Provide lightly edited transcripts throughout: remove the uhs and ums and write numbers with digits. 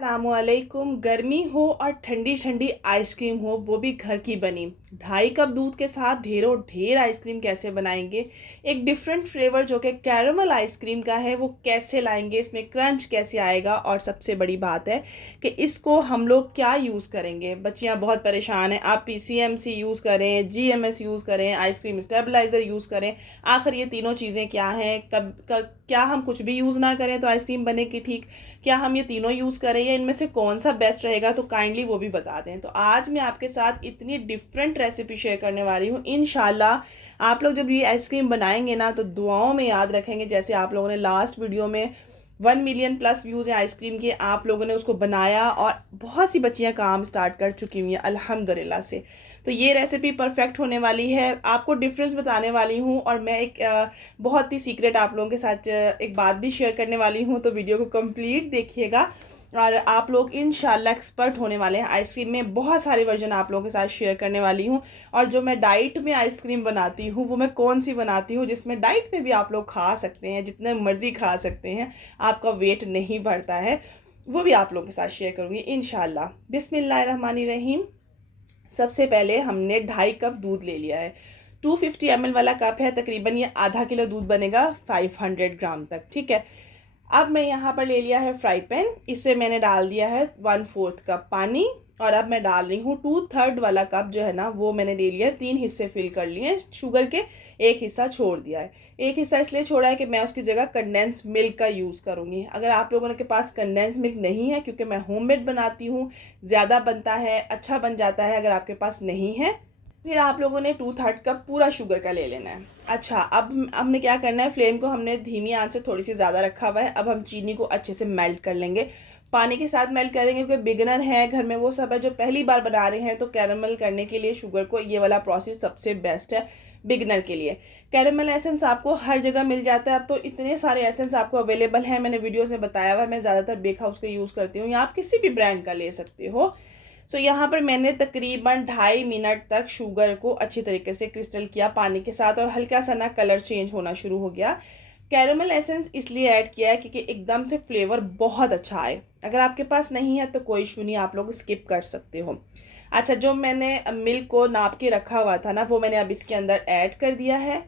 अस्सलामुअलैकुम। गर्मी हो और ठंडी ठंडी आइसक्रीम हो, वो भी घर की बनी। 2.5 कप दूध के साथ ढेरों ढेर आइसक्रीम कैसे बनाएंगे? एक डिफरेंट फ्लेवर जो कि कैरमल आइसक्रीम का है वो कैसे लाएंगे? इसमें क्रंच कैसे आएगा? और सबसे बड़ी बात है कि इसको हम लोग क्या यूज़ करेंगे। बच्चियां बहुत परेशान हैं, आप PCMC यूज़ करें, GMS यूज़ करें, आइसक्रीम स्टेबलाइज़र यूज़ करें, आखिर ये तीनों चीज़ें क्या हैं? क्या हम कुछ भी यूज़ ना करें तो आइसक्रीम बनेगी ठीक? क्या हम ये तीनों यूज़ करें या इनमें से कौन सा बेस्ट रहेगा? तो काइंडली वो भी बता दें। तो आज मैं आपके साथ इतनी डिफरेंट रेसिपी शेयर करने वाली हूँ। इंशाल्लाह आप लोग जब ये आइसक्रीम बनाएंगे ना तो दुआओं में याद रखेंगे। जैसे आप लोगों ने लास्ट वीडियो में 1 मिलियन प्लस व्यूज़ हैं आइसक्रीम के, आप लोगों ने उसको बनाया और बहुत सी बच्चियां काम स्टार्ट कर चुकी हुई हैं अल्हम्दुलिल्लाह से। तो ये रेसिपी परफेक्ट होने वाली है, आपको डिफरेंस बताने वाली हूँ। और मैं एक बहुत ही सीक्रेट आप लोगों के साथ एक बात भी शेयर करने वाली हूँ, तो वीडियो को कंप्लीट देखिएगा और आप लोग इंशाल्लाह एक्सपर्ट होने वाले हैं आइसक्रीम में। बहुत सारे वर्जन आप लोगों के साथ शेयर करने वाली हूँ। और जो मैं डाइट में आइसक्रीम बनाती हूँ वो मैं कौन सी बनाती हूँ जिसमें डाइट में भी आप लोग खा सकते हैं, जितने मर्जी खा सकते हैं, आपका वेट नहीं बढ़ता है, वो भी आप लोगों के साथ शेयर करूँगी इंशाल्लाह। बिस्मिल्लाहिर्रहमानिर्रहीम। सबसे पहले हमने 2.5 कप दूध ले लिया है। 250 ml वाला कप है, तकरीबन ये आधा किलो दूध बनेगा 500 ग्राम तक, ठीक है। अब मैं यहाँ पर ले लिया है फ्राई पैन, इसमें मैंने डाल दिया है 1/4 कप पानी। और अब मैं डाल रही हूँ 2/3 वाला कप जो है ना वो मैंने ले लिया है, 3 हिस्से फिल कर लिए हैं शुगर के, एक हिस्सा छोड़ दिया है। एक हिस्सा इसलिए छोड़ा है कि मैं उसकी जगह कंडेंस मिल्क का यूज़ करूँगी। अगर आप लोगों के पास कंडेंस मिल्क नहीं है, क्योंकि मैं होममेड बनाती हूँ, ज़्यादा बनता है, अच्छा बन जाता है। अगर आपके पास नहीं है फिर आप लोगों ने 2/3 कप पूरा शुगर का ले लेना है। अच्छा, अब हमने क्या करना है, फ्लेम को हमने धीमी आंच से थोड़ी सी ज़्यादा रखा हुआ है। अब हम चीनी को अच्छे से मेल्ट कर लेंगे, पानी के साथ मेल्ट करेंगे, क्योंकि बिगिनर है घर में, वो सब है जो पहली बार बना रहे हैं, तो कैरमल करने के लिए शुगर को ये वाला प्रोसेस सबसे बेस्ट है बिगिनर के लिए। कैरमल एसेंस आपको हर जगह मिल जाता है, अब तो इतने सारे एसेंस आपको अवेलेबल हैं, मैंने वीडियोज़ में बताया हुआ है। मैं ज़्यादातर बेक हाउस का यूज़ करती हूँ, या आप किसी भी ब्रांड का ले सकते हो। सो यहाँ पर मैंने तकरीबन 2.5 मिनट तक शुगर को अच्छी तरीके से क्रिस्टल किया पानी के साथ, और हल्का सा ना कलर चेंज होना शुरू हो गया। कैरमल एसेंस इसलिए ऐड किया है क्योंकि एकदम से फ्लेवर बहुत अच्छा आए। अगर आपके पास नहीं है तो कोई इशू नहीं, आप लोग स्किप कर सकते हो। अच्छा, जो मैंने मिल्क को नाप के रखा हुआ था ना, वो मैंने अब इसके अंदर ऐड कर दिया है।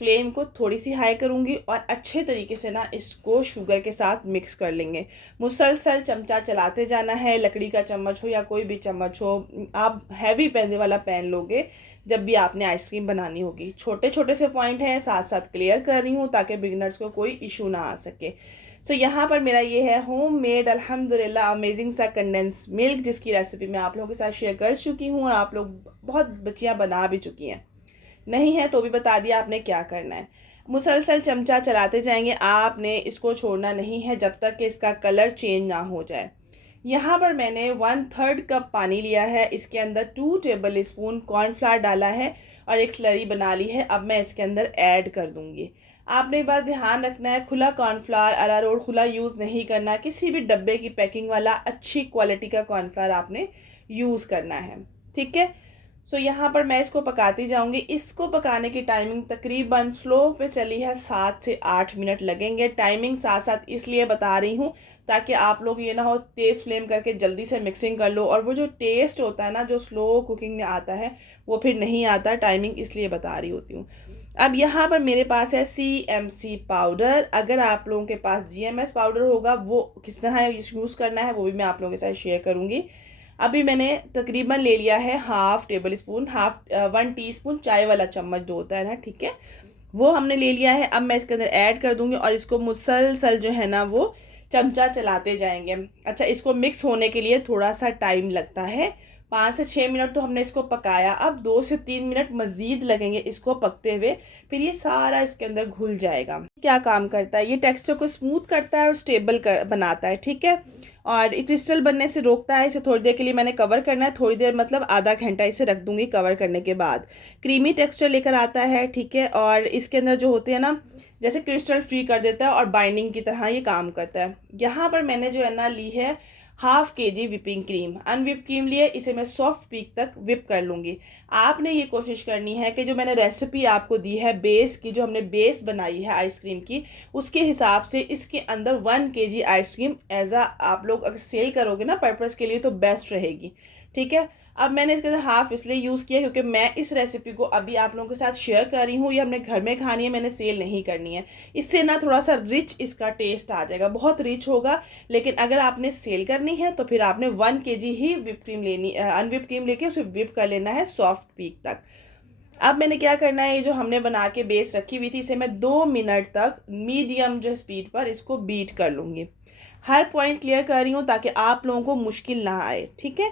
फ्लेम को थोड़ी सी हाई करूँगी और अच्छे तरीके से ना इसको शुगर के साथ मिक्स कर लेंगे। मुसलसल चमचा चलाते जाना है, लकड़ी का चम्मच हो या कोई भी चम्मच हो। आप हैवी पैन वाला पैन लोगे जब भी आपने आइसक्रीम बनानी होगी। छोटे छोटे से पॉइंट हैं, साथ साथ क्लियर कर रही हूँ ताकि बिगिनर्स को कोई इशू ना आ सके। सो यहाँ पर मेरा ये है होम मेड अल्हम्दुलिल्लाह अमेजिंग सा कंडेंस मिल्क, जिसकी रेसिपी मैं आप लोगों के साथ शेयर कर चुकी हूँ और आप लोग बहुत बच्चियाँ बना भी चुकी हैं। नहीं है तो भी बता दिया आपने क्या करना है। मुसलसल चमचा चलाते जाएंगे, आपने इसको छोड़ना नहीं है जब तक कि इसका कलर चेंज ना हो जाए। यहाँ पर मैंने 1/3 कप पानी लिया है, इसके अंदर 2 टेबल स्पून कॉर्नफ्लावर डाला है और एक स्लरी बना ली है। अब मैं इसके अंदर ऐड कर दूंगी। आपने एक बात ध्यान रखना है, खुला कॉर्नफ्लावर अरारोट खुला यूज़ नहीं करना, किसी भी डब्बे की पैकिंग वाला अच्छी क्वालिटी का कॉर्नफ्लावर आपने यूज़ करना है, ठीक है। सो यहाँ पर मैं इसको पकाती जाऊंगी। इसको पकाने की टाइमिंग तकरीबन स्लो पे चली है, 7 से 8 मिनट लगेंगे। टाइमिंग साथ साथ इसलिए बता रही हूँ ताकि आप लोग ये ना हो तेज़ फ्लेम करके जल्दी से मिक्सिंग कर लो, और वो जो टेस्ट होता है ना जो स्लो कुकिंग में आता है वो फिर नहीं आता। टाइमिंग इसलिए बता रही होती हूँ। अब यहाँ पर मेरे पास है CMC पाउडर। अगर आप लोगों के पास GMS पाउडर होगा, वो किस तरह यूज़ करना है वो भी मैं आप लोगों के साथ शेयर करूँगी। अभी मैंने तकरीबन ले लिया है 1/2 टेबल स्पून, 1 टीस्पून चाय वाला चम्मच जो होता है ना, ठीक है, वो हमने ले लिया है। अब मैं इसके अंदर ऐड कर दूंगी और इसको मुसलसल जो है ना वो चमचा चलाते जाएंगे। अच्छा, इसको मिक्स होने के लिए थोड़ा सा टाइम लगता है, 5 से 6 मिनट तो हमने इसको पकाया। अब 2 से 3 मिनट मज़ीद लगेंगे इसको पकते हुए, फिर ये सारा इसके अंदर घुल जाएगा। क्या काम करता है, ये टेक्सचर को स्मूथ करता है और स्टेबल बनाता है, ठीक है। और क्रिस्टल बनने से रोकता है। इसे थोड़ी देर के लिए मैंने कवर करना है, थोड़ी देर मतलब आधा घंटा इसे रख दूंगी कवर करने के बाद। क्रीमी टेक्सचर लेकर आता है, ठीक है। और इसके अंदर जो होते हैं ना, जैसे क्रिस्टल फ्री कर देता है और बाइंडिंग की तरह ये काम करता है। यहाँ पर मैंने जो है ना ली है हाफ के जी विपिंग क्रीम, अनविप क्रीम लिए, इसे मैं सॉफ्ट पीक तक विप कर लूँगी। आपने ये कोशिश करनी है कि जो मैंने रेसिपी आपको दी है बेस की, जो हमने बेस बनाई है आइसक्रीम की, उसके हिसाब से इसके अंदर 1 केजी आइसक्रीम एज आ आप लोग अगर सेल करोगे ना पर्पज़ के लिए तो बेस्ट रहेगी। ठीक है, अब मैंने इसके अंदर हाफ इसलिए यूज़ किया क्योंकि मैं इस रेसिपी को अभी आप लोगों के साथ शेयर कर रही हूँ, ये हमने घर में खानी है, मैंने सेल नहीं करनी है। इससे ना थोड़ा सा रिच इसका टेस्ट आ जाएगा, बहुत रिच होगा। लेकिन अगर आपने सेल करनी है तो फिर आपने 1 केजी ही विप क्रीम लेनी, अनविप क्रीम लेके उसे विप कर लेना है सॉफ्ट पीक तक। अब मैंने क्या करना है, ये जो हमने बना के बेस रखी हुई थी इसे मैं 2 मिनट तक मीडियम जो स्पीड पर इसको बीट कर लूँगी। हर पॉइंट क्लियर कर रही हूँ ताकि आप लोगों को मुश्किल ना आए। ठीक है,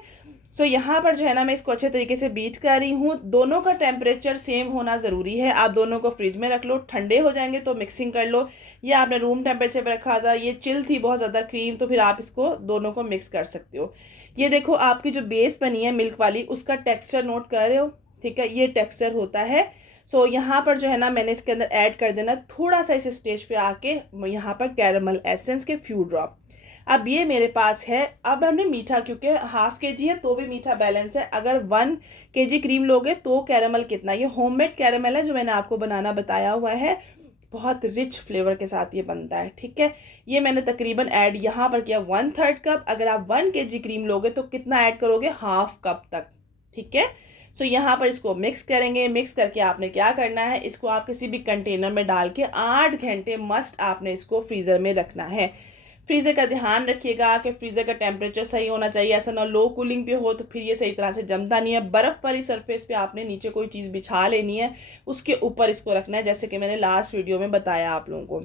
सो यहाँ पर जो है ना मैं इसको अच्छे तरीके से बीट कर रही हूँ। दोनों का टेम्परेचर सेम होना ज़रूरी है। आप दोनों को फ्रिज में रख लो, ठंडे हो जाएंगे तो मिक्सिंग कर लो। ये आपने रूम टेम्परेचर पर रखा था, ये चिल थी बहुत ज़्यादा क्रीम, तो फिर आप इसको दोनों को मिक्स कर सकते हो। ये देखो आपकी जो बेस बनी है मिल्क वाली, उसका टेक्स्चर नोट कर रहे हो। ठीक है, ये टेक्स्चर होता है। सो यहाँ पर जो है ना मैंने इसके अंदर ऐड कर देना थोड़ा सा इस स्टेज पे आके यहाँ पर कैरमल एसेंस के फ्यू ड्रॉप। अब ये मेरे पास है। अब हमने मीठा, क्योंकि हाफ के जी है तो भी मीठा बैलेंस है। अगर 1 केजी क्रीम लोगे तो कैरमल कितना, ये होममेड कैरमल है जो मैंने आपको बनाना बताया हुआ है, बहुत रिच फ्लेवर के साथ ये बनता है। ठीक है, ये मैंने तकरीबन ऐड यहाँ पर किया 1/3 कप। अगर आप 1 केजी क्रीम लोगे तो कितना ऐड करोगे, हाफ कप तक। ठीक है, सो यहाँ पर इसको मिक्स करेंगे। मिक्स करके आपने क्या करना है, इसको आप किसी भी कंटेनर में डाल के 8 घंटे मस्ट आपने इसको फ्रीज़र में रखना है। फ्रीज़र का ध्यान रखिएगा कि फ्रीज़र का टेम्परेचर सही होना चाहिए, ऐसा ना लो कूलिंग पे हो तो फिर ये सही तरह से जमता नहीं है। बर्फ़ वाली सरफेस पे आपने नीचे कोई चीज़ बिछा लेनी है, उसके ऊपर इसको रखना है, जैसे कि मैंने लास्ट वीडियो में बताया आप लोगों को।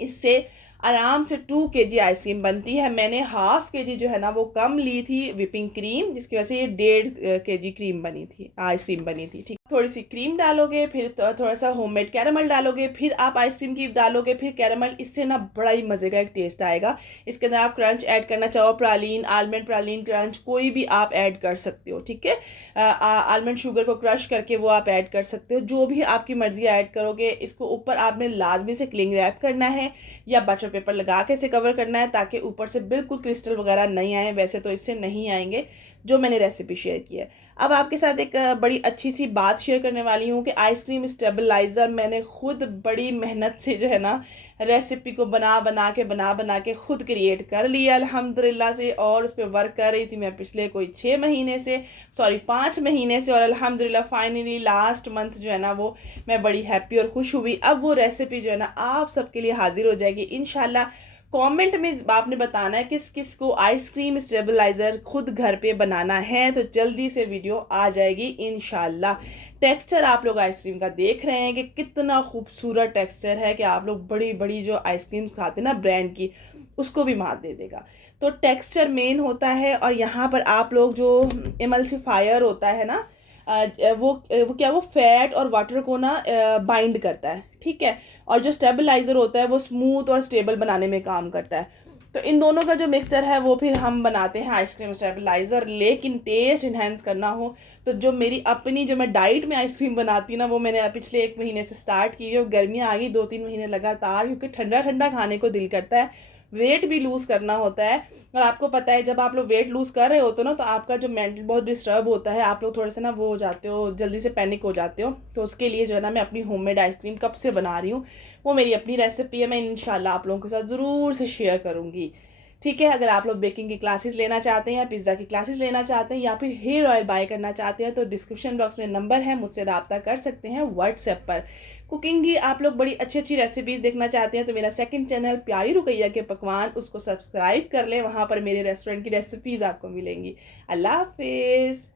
इससे आराम से 2 केजी आइसक्रीम बनती है। मैंने हाफ के जी जो है ना वो कम ली थी विपिंग क्रीम, जिसकी वजह से ये 1.5 केजी क्रीम बनी थी, आइसक्रीम बनी थी। ठीक, थोड़ी सी क्रीम डालोगे, फिर थोड़ा सा होममेड कैरमल डालोगे, फिर आप आइसक्रीम की डालोगे, फिर कैरमल, इससे ना बड़ा ही मज़े का एक टेस्ट आएगा। इसके अंदर आप क्रंच ऐड करना चाहो, प्रालीन, आलमंड प्रालीन क्रंच कोई भी आप ऐड कर सकते हो। ठीक है, आलमंड शुगर को क्रश करके वो आप ऐड कर सकते हो, जो भी आपकी मर्ज़ी ऐड करोगे। इसको ऊपर आपने लाजमी से क्लिंग रैप करना है या बटर पेपर लगा के इसे कवर करना है ताकि ऊपर से बिल्कुल क्रिस्टल वगैरह नहीं आए। वैसे तो इससे नहीं आएंगे जो मैंने रेसिपी शेयर की है। अब आपके साथ एक बड़ी अच्छी सी बात शेयर करने वाली हूँ कि आइसक्रीम स्टेबलाइज़र मैंने खुद बड़ी मेहनत से जो है ना रेसिपी को बना के खुद क्रिएट कर लिया अल्हम्दुलिल्लाह से, और उस पर वर्क कर रही थी मैं पिछले कोई 5 महीने से, और अल्हम्दुलिल्लाह फाइनली लास्ट मंथ जो है ना वो मैं बड़ी हैप्पी और खुश हुई। अब वो रेसिपी जो है ना आप सबके लिए हाजिर हो जाएगी इंशाल्लाह। कमेंट में आपने बताना है किस किस को आइसक्रीम स्टेबलाइज़र खुद घर पे बनाना है, तो जल्दी से वीडियो आ जाएगी इंशाल्लाह। टेक्सचर आप लोग आइसक्रीम का देख रहे हैं कि कितना खूबसूरत टेक्सचर है कि आप लोग बड़ी बड़ी जो आइसक्रीम्स खाते हैं ना ब्रांड की, उसको भी मात दे देगा। तो टेक्सचर मेन होता है। और यहाँ पर आप लोग जो एमल्सिफायर होता है ना, वो फैट और वाटर को ना बाइंड करता है। ठीक है, और जो स्टेबलाइज़र होता है वो स्मूथ और स्टेबल बनाने में काम करता है। तो इन दोनों का जो मिक्सचर है वो फिर हम बनाते हैं आइसक्रीम स्टेबलाइज़र। लेकिन टेस्ट इन्हेंस करना हो तो जो मेरी अपनी जो मैं डाइट में आइसक्रीम बनाती ना, वो मैंने पिछले 1 महीने से स्टार्ट की है। गर्मियाँ आ गई 2-3 महीने लगातार, क्योंकि ठंडा ठंडा खाने को दिल करता है, वेट भी लूज़ करना होता है। और आपको पता है जब आप लोग वेट लूज़ कर रहे होते हो ना तो आपका जो मेंटल बहुत डिस्टर्ब होता है, आप लोग थोड़े से ना वो हो जाते हो, जल्दी से पैनिक हो जाते हो। तो उसके लिए जो है ना मैं अपनी होममेड आइसक्रीम कब से बना रही हूँ, वो मेरी अपनी रेसिपी है, मैं इंशाल्लाह आप लोगों के साथ ज़रूर से शेयर करूँगी। ठीक है, अगर आप लोग बेकिंग की क्लासेस लेना चाहते हैं या पिज़्ज़ा की क्लासेस लेना चाहते हैं या फिर हेयर ऑयल बाय करना चाहते हैं तो डिस्क्रिप्शन बॉक्स में नंबर है, मुझसे रब्ता कर सकते हैं व्हाट्सएप पर। कुकिंग की आप लोग बड़ी अच्छी अच्छी रेसिपीज़ देखना चाहते हैं तो मेरा सेकंड चैनल प्यारी रुकैया के पकवान, उसको सब्सक्राइब कर लें, वहाँ पर मेरे रेस्टोरेंट की रेसिपीज़ आपको मिलेंगी। अल्लाह हाफिज़।